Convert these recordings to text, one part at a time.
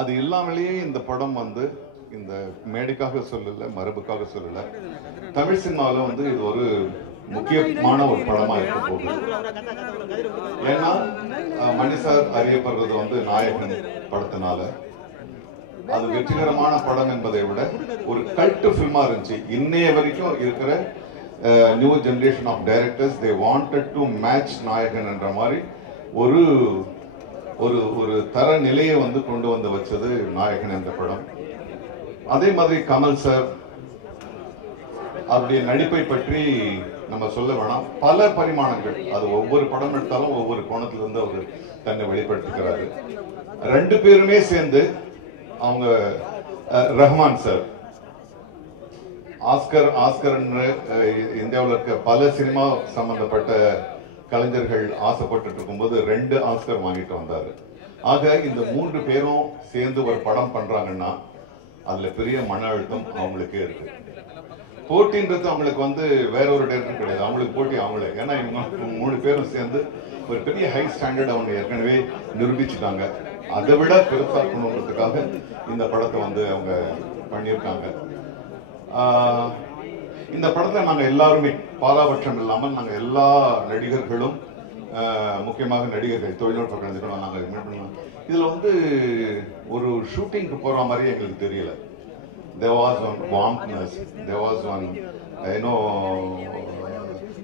அது இல்லாமலேயே இந்த படம் வந்து இந்த மேடைக்காக சொல்லல, மரபுக்காக சொல்லல, தமிழ் சினிமாவில் வந்து இது ஒரு முக்கியமான ஒரு படமா இருக்க போகுது. ஏன்னா மணி சார் அறியப்படுறது வந்து நாயகன் படத்தினால. அது வெற்றிகரமான படம் என்பதை விட ஒரு கல்ட் ஃபில்மா இருந்துச்சு. இன்னைய வரைக்கும் இருக்கிற new generation of directors they wanted to match Nayakan என்ற மாதிரி ஒரு ஒரு ஒரு தர நிலையை வந்து கொண்டு வந்து வச்சது நாயகன் என்ற படம். அதே மாதிரி கமல் சார் அவருடைய நடிப்பை பற்றி நம்ம சொல்ல வேணாம். பல பரிமாணங்கள், அது ஒவ்வொரு படம் எடுத்தாலும் ஒவ்வொரு கோணத்திலிருந்து அவர் தன்னை வெளிப்படுத்திக்கிறாரு. ரெண்டு பேருமே சேர்ந்து அவங்க ரஹ்மான் சார் ஆஸ்கர் இந்தியாவில் இருக்க பல சினிமா சம்பந்தப்பட்ட கலைஞர்கள் ஆசைப்பட்டு இருக்கும்போது 2 ஆஸ்கர் வாங்கிட்டு வந்தாரு. ஆக இந்த 3 பேரும் சேர்ந்து ஒரு படம் பண்றாங்கன்னா அதுல பெரிய மன அழுத்தம் அவங்களுக்கே இருக்கு. போட்டின்றது அவங்களுக்கு வந்து வேற ஒரு டைரக்டர் கிடையாது, அவங்களுக்கு போட்டி அவங்களே. ஏன்னா இவங்க 3 பேரும் சேர்ந்து ஒரு பெரிய ஹை ஸ்டாண்டர்ட் அவங்க ஏற்கனவே நிரூபிச்சுட்டாங்க. அதை விட பெருசாக்கணுன்றதுக்காக இந்த படத்தை வந்து அவங்க பண்ணியிருக்காங்க. இந்த படத்தை நாங்கள் எல்லாருமே பாராபட்சம் இல்லாமல் நாங்கள் எல்லா நடிகர்களும், முக்கியமாக நடிகர்கள், தொழில்நுட்ப கலைஞர்களும் நாங்கள் இன்வைட் பண்ணலாம். இதில் வந்து ஒரு ஷூட்டிங்க்கு போகிற மாதிரி எங்களுக்கு தெரியல. There was one warmthness, there was one,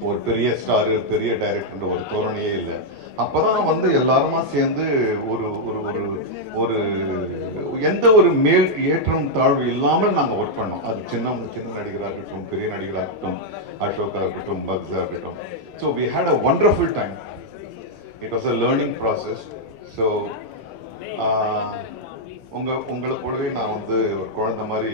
ஒரு பெரிய ஸ்டார், பெரிய டைரக்டர் ஒரு தோரணையே இல்லை. அப்பதான் வந்து எல்லாருமா சேர்ந்து ஒரு ஒரு ஒரு எந்த ஒரு மேல் ஏற்றம் தாழ்வு இல்லாமல் நாங்கள் ஒர்க் பண்ணோம். அது சின்ன நடிகராக இருக்கட்டும், பெரிய நடிகராக இருக்கட்டும், அசோகா இருக்கட்டும், பக்ஸா இருக்கட்டும். So we had a wonderful time. It was a learning process. So உங்களை கூடவே நான் வந்து ஒரு குழந்தை மாதிரி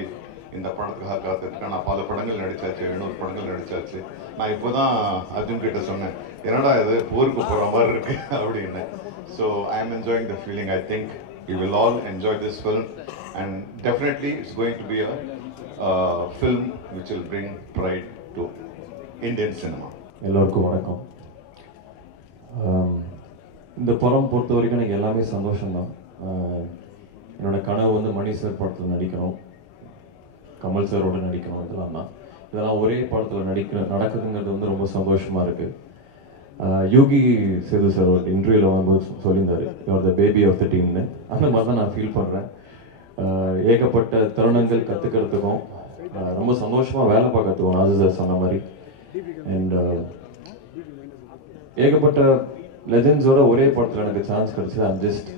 இந்த படத்துக்காக காத்துருக்கேன். நான் பல படங்கள் நடிச்சாச்சு, 700 படங்கள் நடிச்சாச்சு. நான் இப்போதான் அர்ஜுன் கிட்ட சொன்னேன், என்னடா இது போருக்கு போற மாதிரி இருக்கு அப்படின்னு. So I am enjoying the feeling. I think you will all enjoy this film and definitely it's going to be a film which will bring fried to Indian cinema. எல்லோருக்கும் வணக்கம். இந்த படம் பொறுத்த வரைக்கும் எனக்கு எல்லாமே சந்தோஷம்தான். என்னோட கனவு வந்து மணி சார் படத்தில் நடிக்கணும், கமல் சாரோட நடிக்கணும். இதெல்லாம் ஒரே படத்தில் நடக்குதுங்கிறது வந்து ரொம்ப சந்தோஷமாக இருக்குது. யோகி சேது சார் ஒரு இன்டர்வியூவில் வரும்போது சொல்லியிருந்தார், you're the baby of the டீம்னு. அந்த மாதிரி தான் நான் ஃபீல் பண்ணுறேன். ஏகப்பட்ட தருணங்கள் கற்றுக்கிறதுக்கும் ரொம்ப சந்தோஷமாக வேலை பார்க்கறதுக்கும் நாஜு சார் சொன்ன மாதிரி. அண்ட் ஏகப்பட்ட லெஜண்ட்ஸோட ஒரே படத்தில் எனக்கு சான்ஸ் கிடச்சி. I'm just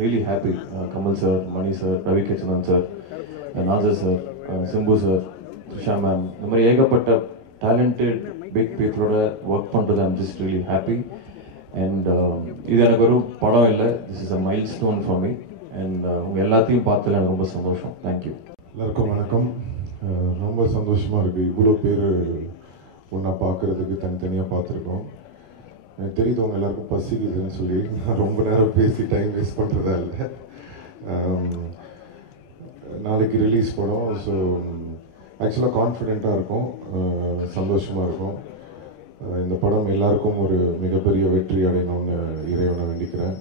really happy. Kamal sir, Mani sir, Ravi Krishnan sir, Nassar sir, Simbu sir, Trisha ma'am, இந்த மாதிரி ஏகப்பட்ட டேலண்டட் பிக் பீப்புளோட ஒர்க் பண்ணுறது I'm just really happy. And இது எனக்கு ஒரு படம் இல்லை, this is a milestone for me. And உங்கள் எல்லாத்தையும் பார்த்ததில் எனக்கு ரொம்ப சந்தோஷம். தேங்க்யூ. எல்லாருக்கும் வணக்கம். ரொம்ப சந்தோஷமாக இருக்குது. இவ்வளோ பேர் ஒன்றா பார்க்குறதுக்கு தனித்தனியாக பார்த்துருக்கோம். எனக்கு தெரியுது உங்கள் எல்லாருக்கும் பசிக்குதுன்னு சொல்லி நான் ரொம்ப நேரம் பேசி டைம் வேஸ்ட் பண்ணுறதா இல்லை. நாளைக்கு ரிலீஸ் படம். ஸோ ஆக்சுவலாக கான்ஃபிடெண்ட்டாக இருக்கும், சந்தோஷமாக இருக்கும். இந்த படம் எல்லாருக்கும் ஒரு மிகப்பெரிய வெற்றி அடையணும்னு இறைவனை வேண்டிக்கிறேன்.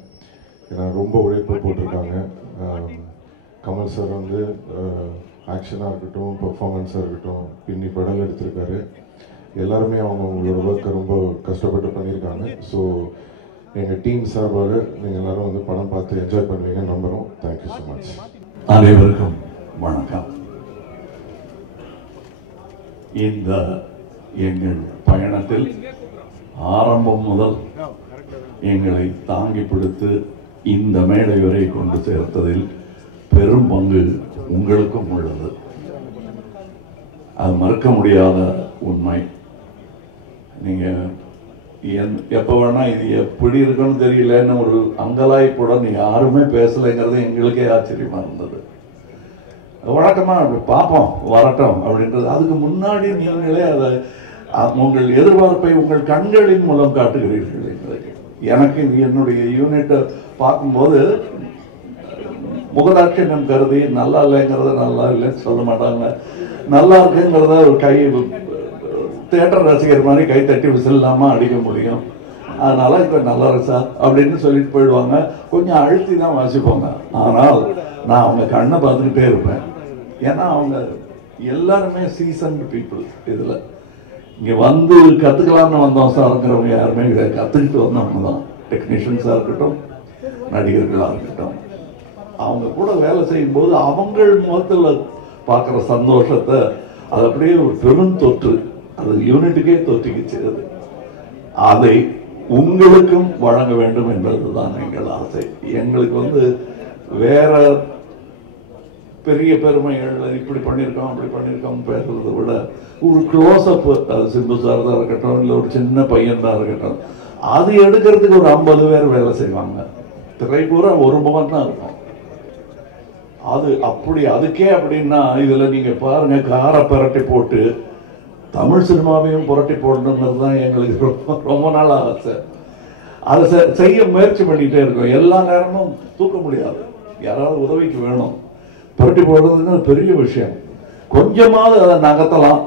ஏன்னா ரொம்ப உழைப்பு போட்டிருக்காங்க. கமல் சார் வந்து ஆக்ஷனாக இருக்கட்டும், பெர்ஃபார்மன்ஸாக இருக்கட்டும், பின்னி படம் எடுத்திருக்காரு. எல்லாருமே அவங்களோட ஒர்க்கை ரொம்ப கஷ்டப்பட்டு பண்ணியிருக்காங்க. ஸோ எங்கள் டீம் சார்பாக நீங்கள் எல்லோரும் வந்து படம் பார்த்து என்ஜாய் பண்ணுவீங்கன்னு நம்புகிறோம். Thank you so much. அனைவருக்கும் வணக்கம். இந்த எங்கள் பயணத்தில் ஆரம்பம் முதல் எங்களை தாங்கி பிடித்து இந்த மேடை வரை கொண்டு சேர்த்ததில் பெரும் பங்கு உங்களுக்கும் உள்ளது. அது மறுக்க முடியாத உண்மை. நீங்கள் எப்போ வேணா இது எப்படி இருக்குன்னு தெரியலன்னு ஒரு அங்கலாய்ப்புடன் யாருமே பேசலைங்கிறது எங்களுக்கே ஆச்சரியமாக இருந்தது. வழக்கமாக பார்ப்போம் வரட்டும் அப்படின்றது. அதுக்கு முன்னாடி நீங்களே அதை உங்கள் எதிர்பார்ப்பை உங்கள் கண்களின் மூலம் காட்டுகிறீர்கள் எங்களுக்கு. எனக்கு என்னுடைய யூனிட்டை பார்க்கும்போது முகதாட்சியம் கருதி நல்லா இல்லைங்கிறத நல்லா இல்லைன்னு சொல்ல மாட்டாங்க, நல்லா இருக்குங்கிறத ஒரு கை தேட்டர் ரசிகர் மாதிரி கை தட்டி விசில் இல்லாமல் அடிக்க முடியும். அதனால இப்போ நல்லா இருக்கு சார் அப்படின்னு சொல்லிட்டு போயிடுவாங்க. கொஞ்சம் அழுத்தி தான் வாசிப்பாங்க. ஆனால் நான் அவங்க கண்ணை பார்த்துக்கிட்டே இருப்பேன். ஏன்னா அவங்க எல்லாருமே சீசன்டு பீப்புள். இதில் இங்கே வந்து கற்றுக்கலான்னு வந்தோம் சார்ங்கிறவங்க யாருமே கிடையாது. கற்றுக்கிட்டு வந்தவங்க தான். டெக்னீஷியன்ஸாக இருக்கட்டும், நடிகர்களாக இருக்கட்டும், அவங்க கூட வேலை செய்யும்போது அவங்கள் முகத்தில் பார்க்குற சந்தோஷத்தை அது அப்படியே ஒரு பெரும் தொற்று, அது யூனிட்டுக்கே தொற்றிக்கிச்சு. அதை உங்களுக்கும் வழங்க வேண்டும் என்பதுதான் எங்கள் ஆசை. எங்களுக்கு வந்து வேற பெரிய பெருமைகள் இப்படி பண்ணியிருக்கோம் அப்படி பண்ணியிருக்கோம் பேசுறதை விட ஒரு க்ளோஸ்அப், அது சிம்பு சார் தான் இருக்கட்டும், இல்லை ஒரு சின்ன பையன் தான் இருக்கட்டும், அது எடுக்கிறதுக்கு ஒரு 50 பேர் வேலை செய்வாங்க. திரை பூரா ஒரு முகம் தான் இருக்கும். அது அப்படி அதுக்கே அப்படின்னா இதுல நீங்க பாருங்க, காரை புரட்டி போட்டு தமிழ் சினிமாவையும் புரட்டி போடணுங்கிறது தான் எங்களுக்கு ரொம்ப நாள் ஆசை. அதை செய்ய முயற்சி பண்ணிட்டே இருக்கோம். எல்லா நேரமும் தூக்க முடியாது, யாராவது உதவிக்கு வேணும். புரட்டி போடுறதுன்னு பெரிய விஷயம். கொஞ்சமாவது அதை நகர்த்தலாம்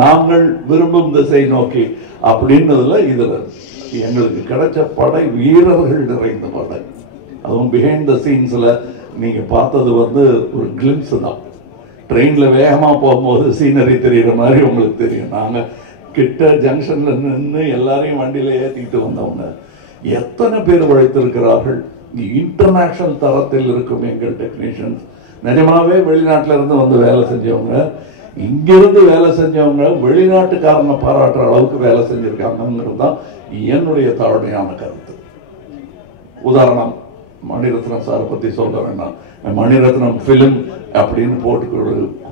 நாங்கள் விரும்பும் திசை நோக்கி அப்படின்னதுல இதுல எங்களுக்கு கிடைச்ச படை வீரர்கள் நிறைந்த படை. அதுவும் பிஹைண்ட் த சீன்ஸ்ல நீங்க பார்த்தது வந்து ஒரு கிளிம்ஸ் தான். ட்ரெயின்ல வேகமா போகும்போது சீனரி தெரியுற மாதிரி உங்களுக்கு தெரியும். நாங்க கிட்ட ஜங்ஷன்ல நின்று எல்லாரையும் வண்டியில ஏற்றிக்கிட்டு வந்தவங்க எத்தனை பேர் உழைத்திருக்கிறார்கள். இன்டர்நேஷனல் தரத்தில் இருக்கும் எங்கள் டெக்னீஷியன்ஸ். நிஜமாவே வெளிநாட்டில இருந்து வந்து வேலை செஞ்சவங்க, இங்கிருந்து வேலை செஞ்சவங்க வெளிநாட்டுக்காரங்க பாராட்டுற அளவுக்கு வேலை செஞ்சிருக்காங்கிறது தான் என்னுடைய தாழ்மையான கருத்து. உதாரணம், மணிரத்னம் சாரை பத்தி சொல்ல வேண்டாம். மணிரத்னம் பிலிம் அப்படின்னு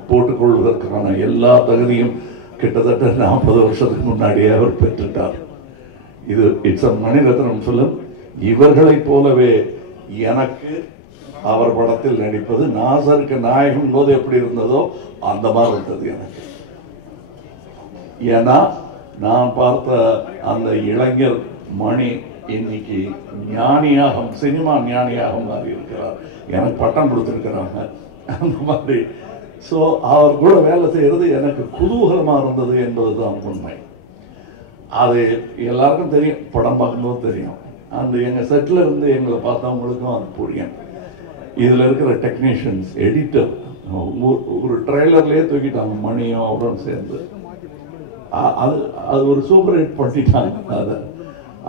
போட்டுக்கொள்வதற்கான எல்லா தகுதியும் கிட்டத்தட்ட 40 வருஷத்துக்கு முன்னாடியே அவர் பெற்றுட்டார். இது இட்ஸ் அ மணிரத்னம் பிலிம். இவர்களைப் போலவே எனக்கு அவர் படத்தில் நடிப்பது, நாசருக்கு நாயகன் போது எப்படி இருந்ததோ அந்த மாதிரி இருந்தது எனக்கு. ஏன்னா நான் பார்த்த அந்த இளைஞர் மணி இன்னைக்கு ஞானியாக, சினிமா ஞானியாக மாறி இருக்கிறார். எனக்கு பட்டம் கொடுத்துருக்கிறாங்க அந்த மாதிரி. ஸோ அவர் கூட வேலை செய்யறது எனக்கு குதூகலமாக இருந்தது என்பதுதான் உண்மை. அது எல்லாருக்கும் தெரியும், படம் பார்க்கும்போது தெரியும். அந்த எங்கள் செட்டில் இருந்து எங்களை பார்த்தவங்களுக்கும் அது புரியும். இதில் இருக்கிற டெக்னீஷியன்ஸ், எடிட்டர், ஒரு ட்ரெய்லர்லேயே தூக்கிட்டாங்க மணியும் அவரும் சேர்ந்து. அது ஒரு சூப்பர் ஹிட் பண்ணிட்டாங்க.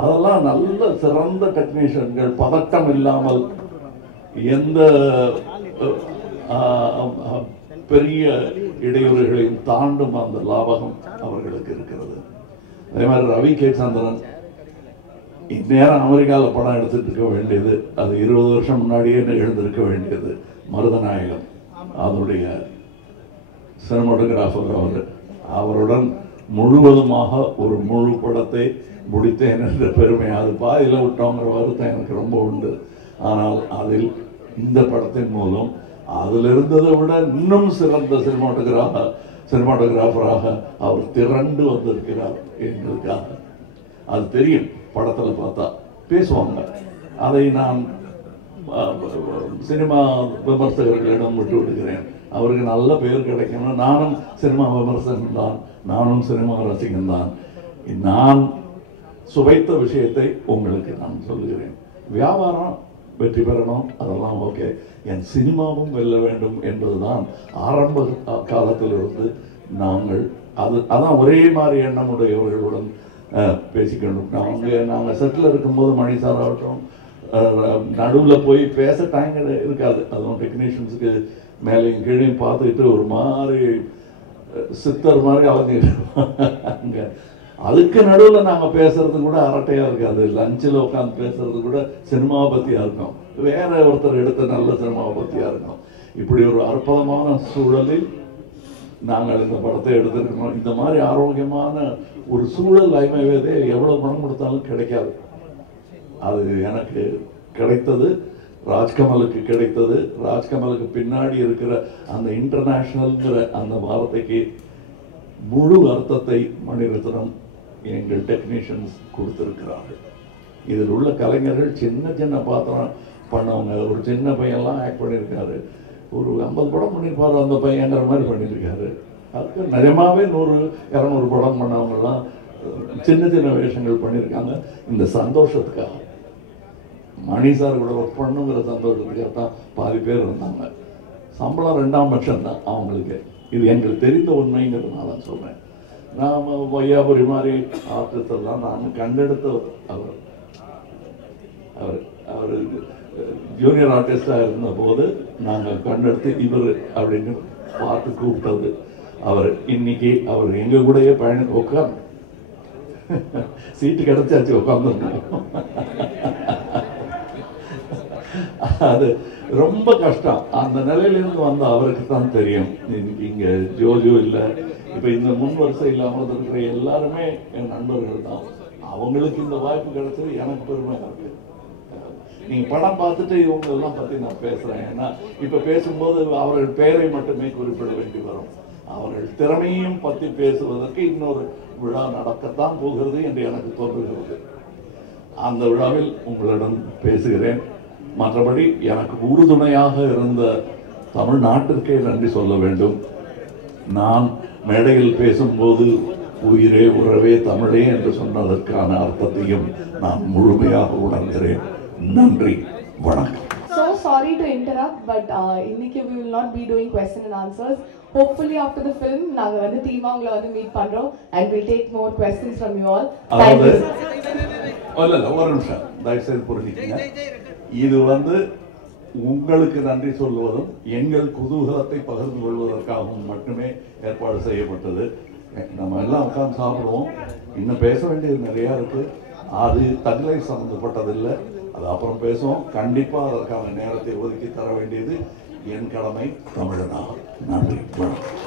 அதெல்லாம் நல்ல சிறந்த டெக்னீஷியன்கள், பதட்டம் இல்லாமல் எந்த பெரிய இடையூறுகளையும் தாண்டும் அந்த லாபகம் அவர்களுக்கு இருக்கிறது. அதே மாதிரி ரவி கே சந்திரன் இந்நேரம் அமெரிக்காவில் படம் எடுத்துட்டு இருக்க வேண்டியது, அது 20 வருஷம் முன்னாடியே எழுந்திருக்க வேண்டியது. மருதநாயகம் அதனுடைய சினிமாட்டோகிராஃபர் அவருடன் முழுவதுமாக ஒரு முழு படத்தை முடித்தேன் என்ற பெருமை. அது பாதியில் விட்டோங்கிற வருத்தம் எனக்கு ரொம்ப உண்டு. ஆனால் அதில் இந்த படத்தின் மூலம் அதில் இருந்ததை விட இன்னும் சிறந்த சினிமாட்டோகிராஃபராக அவர் திரண்டு வந்திருக்கிறார் எங்களுக்காக. அது தெரியும், படத்தில் பார்த்தா பேசுவாங்க. அதை நான் சினிமா விமர்சகர்களிடம் விட்டு விடுகிறேன். அவருக்கு நல்ல பேர் கிடைக்கணும். நானும் சினிமா விமர்சகன் தான், நானும் சினிமா ரசிகன் தான். நான் சுவைத்த விஷயத்தை உங்களுக்கு நான் சொல்லுகிறேன். வியாபாரம் வெற்றி பெறணும், அதெல்லாம் ஓகே. என் சினிமாவும் வெல்ல வேண்டும் என்பதுதான் ஆரம்ப காலத்திலிருந்து நாங்கள் அதான் ஒரே மாதிரி எண்ணமுடையவர்களுடன் பேசிக்கணும். நாங்கள் செட்டில் இருக்கும்போது மணி சார் ஆகட்டும், நடுவில் போய் பேச டைம் இருக்காது. அதுவும் டெக்னீஷியன்ஸுக்கு மேலேயும் கீழையும் பார்த்துக்கிட்டு ஒரு மாதிரி சித்தர் மாதிரி அலைஞ்சிட்டு அதுக்கு நடுவில் நாங்கள் பேசுறது கூட அரட்டையாக இருக்காது. லஞ்சில் உட்காந்து பேசுறது கூட சினிமாவை பற்றியாக இருக்கும், வேற ஒருத்தர் எடுத்த நல்ல சினிமாவை பற்றியாக இருக்கும். இப்படி ஒரு அற்புதமான சூழலில் நாங்கள் இந்த படத்தை எடுத்துருக்கணும். இந்த மாதிரி ஆரோக்கியமான ஒரு சூழல் ஐமைவேதே எவ்வளோ பணம் கொடுத்தாலும் கிடைக்காது. அது எனக்கு கிடைத்தது, ராஜ்கமலுக்கு கிடைத்தது. ராஜ்கமலுக்கு பின்னாடி இருக்கிற அந்த இன்டர்நேஷனல்ங்கிற அந்த வார்த்தைக்கு முழு அர்த்தத்தை மணிரத்னம் எங்கள் டெக்னீஷியன்ஸ் கொடுத்திருக்கிறார்கள். இதில் உள்ள கலைஞர்கள் சின்ன சின்ன பாத்திரம் பண்ணவங்க. ஒரு சின்ன பையன்லாம் ஆக்ட் பண்ணியிருக்காரு, ஒரு 50 படம் பண்ணியிருப்பாரு அந்த பையங்கிற மாதிரி பண்ணியிருக்காரு. அதுக்கு நிஜமாவே 100-200 படம் பண்ணவங்கலாம் சின்ன சின்ன வேஷங்கள் பண்ணியிருக்காங்க இந்த சந்தோஷத்துக்காக. மணி சார் கூட ஒர்க் பண்ணுங்கிற சந்தோஷத்துக்காக தான் பாதி பேர் இருந்தாங்க. சம்பளம் 2ஆம் பட்சம் தான் அவங்களுக்கு. இது எங்களுக்கு தெரிந்த உண்மைங்கிறதுனால சொல்கிறேன். நாம் வையாபுரி மாதிரி ஆர்டிஸ்ட் எல்லாம் நான் கண்டெடுத்த அவர் அவர் அவர் ஜூனியர் ஆர்டிஸ்டாக இருந்தபோது நாங்கள் கண்டெடுத்து இவர் அப்படின்னு பார்த்து கூப்பிட்டது அவர். இன்னைக்கு அவர் எங்கள் கூடயே உட்காந்து சீட்டு கிடைச்சாச்சு உட்காந்துருக்கோம். அது ரொம்ப கஷ்டம். அந்த நிலையிலிருந்து வந்த அவருக்கு தான் தெரியும். இங்க ஜோஜோ இல்லை, இப்போ இந்த முன் வரிசை இல்லாமல் இருக்கிற எல்லாருமே என் நண்பர்கள் தான். அவங்களுக்கு இந்த வாய்ப்பு கிடைச்சது எனக்கு பெருமையாக இருக்கு. நீங்க படம் பார்த்துட்டு இவங்களெல்லாம் பற்றி நான் பேசுகிறேன். ஏன்னா இப்போ பேசும்போது அவர்கள் பெயரை மட்டுமே குறிப்பிட வேண்டி வரும். அவர்கள் திறமையும் பற்றி பேசுவதற்கு இன்னொரு விழா நடக்கத்தான் போகிறது என்று எனக்கு தோன்றுகிறது. அந்த விழாவில் உங்களிடம் பேசுகிறேன். மற்றபடி எனக்கு உறுதுணையாக இருந்த தமிழ்நாட்டிற்கே நன்றி சொல்ல வேண்டும். நான் மேடையில் பேசும்போது உயிரே உறவே தமிழே என்று சொன்னதற்கான அர்த்தத்தையும் நான் முழுமையாக உணர்கிறேன். நன்றி, வணக்கம். So sorry to interrupt, but இன்னைக்கு we will not be doing question and answers. Hopefully after the film நாங்க வந்து டீமா உங்களை வந்து மீட் பண்றோம் and we'll take more questions from you all. Thank you. இல்ல ஒரு நிமிஷம் தயவுசெய்து புரிஞ்சுக்கங்க. இது வந்து உங்களுக்கு நன்றி சொல்வதும் எங்கள் குதூகலத்தை பகிர்ந்து கொள்வதற்காகவும் மட்டுமே ஏற்பாடு செய்யப்பட்டது. நம்ம எல்லாம் உட்கார்ந்து சாப்பிடுவோம். இன்னும் பேச வேண்டியது நிறையா இருக்கு. அது தகவலை சம்பந்தப்பட்டதில்லை. அது அப்புறம் பேசுவோம். கண்டிப்பாக அதற்கான நேரத்தை ஒதுக்கி தர வேண்டியது என் கடமை தமிழனாக. நன்றி, வணக்கம்.